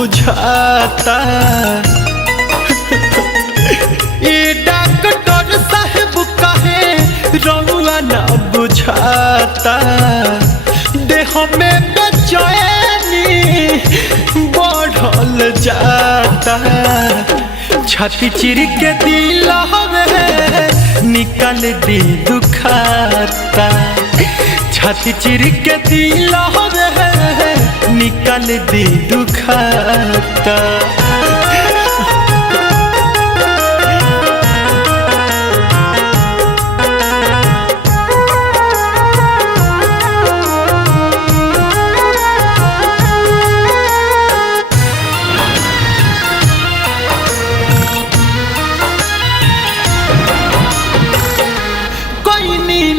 बुझाता। ये डॉक्टर साहब कहे रउआ ना बुझाता। देह में बेचैनी बढ़ल जाता। छाती चिर के दिल हवे निकाल दी दुखाता। छाती चिर के दिल हवे निकाल दी दुखाता।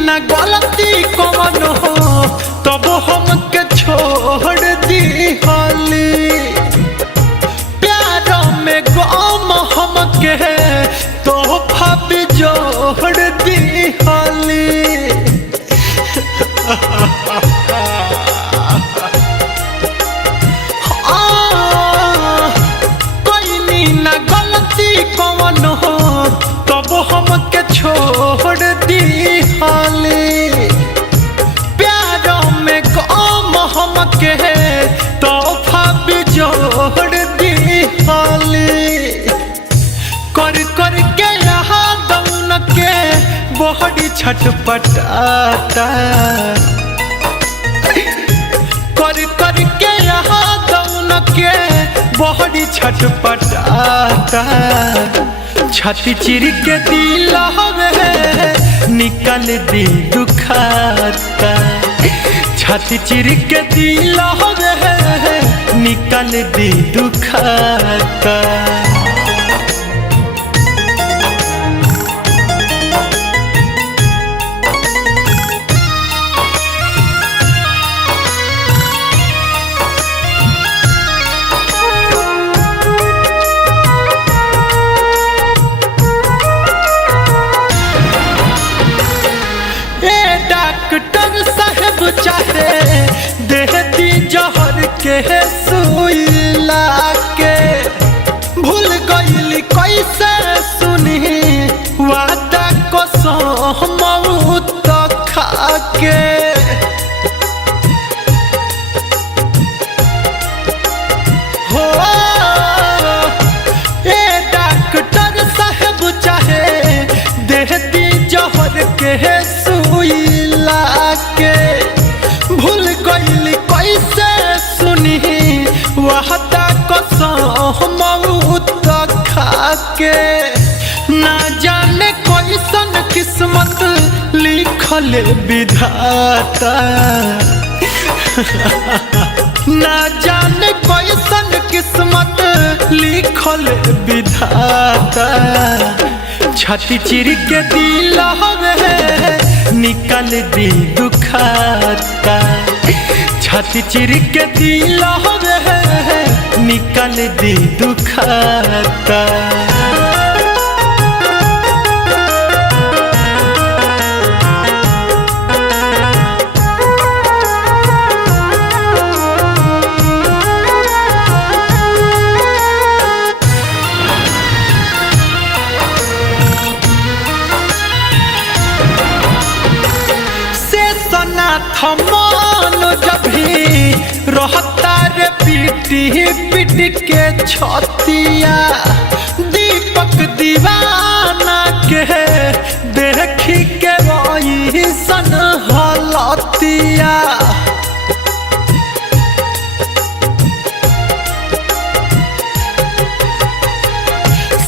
ना गलती कौन हो तब हमके छोड़ दी हाली। प्यार में गम हमके तोहफा भी जोड़ दी हाली। कोई ना गलती कौन हो तब हमके छोड़ दी हाली। प्यार में गम हमके तोहफा भी जोड़ दी हाली। कर कर के यहाँ दौन के बड़ी छटपटाता। कर कर के यहाँ दौन के बड़ी छटपटाता। छाती चिर के दिल हवे निकाल दी दुखाता। छाती चिर के दिल हवे निकाल दी दुखाता। डॉक्टर साहब चाहे देती जहर के सुईला के। भूल गईली कैसे सुनी वादा कसम मौत खा के। हो ए डॉक्टर साहब चाहे देती जहर के सुईला के। भूल गईली कैसे सुनी वादा कसम मौत खा के। ना जाने कैसन किस्मत लिखल विधाता। ना जाने कैसन किस्मत लिखल विधाता। छाती चिर के दिल हवे निकाल दी दुखाता। छाती चिर के दिल हवे निकाल दी दुखाता। थमान जब भी रहता रे पीटी पीट के छतिया। दीपक दीवाना के देखी के वही सन हलतिया।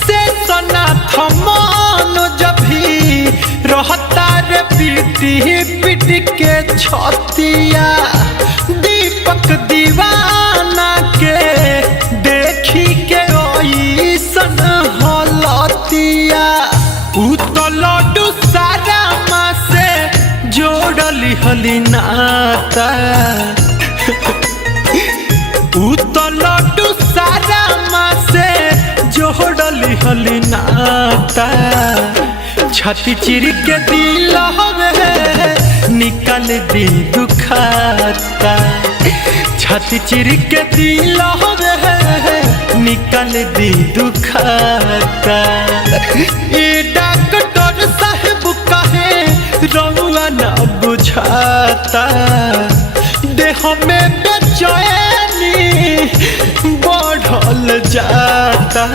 से सना थमान जब भी रहता रे पीटी पीट के छतिया। दीपक दीवाना के देखी के ओइसन हलतिया। उ तो लड्डू सारा माँ से जोड़ली हली नाता। उ तो लड्डू सारा माँ से जोड़ली हली नाता। छाती चिर के दिल हवे निकाल दी दुखाता। छाती चिर के दिल हवे निकाल दी दुखाता। ए डॉक्टर साहब कहे रउआ ना बुझाता, देह में बेचैनी बढ़ल जाता।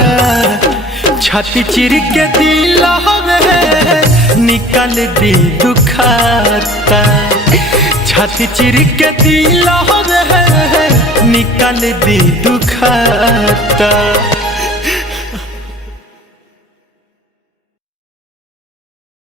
छाती चिर के दिल हमें निकाल दी दुखाता, छाती चिर के दिल हमें निकाल दी दुखाता।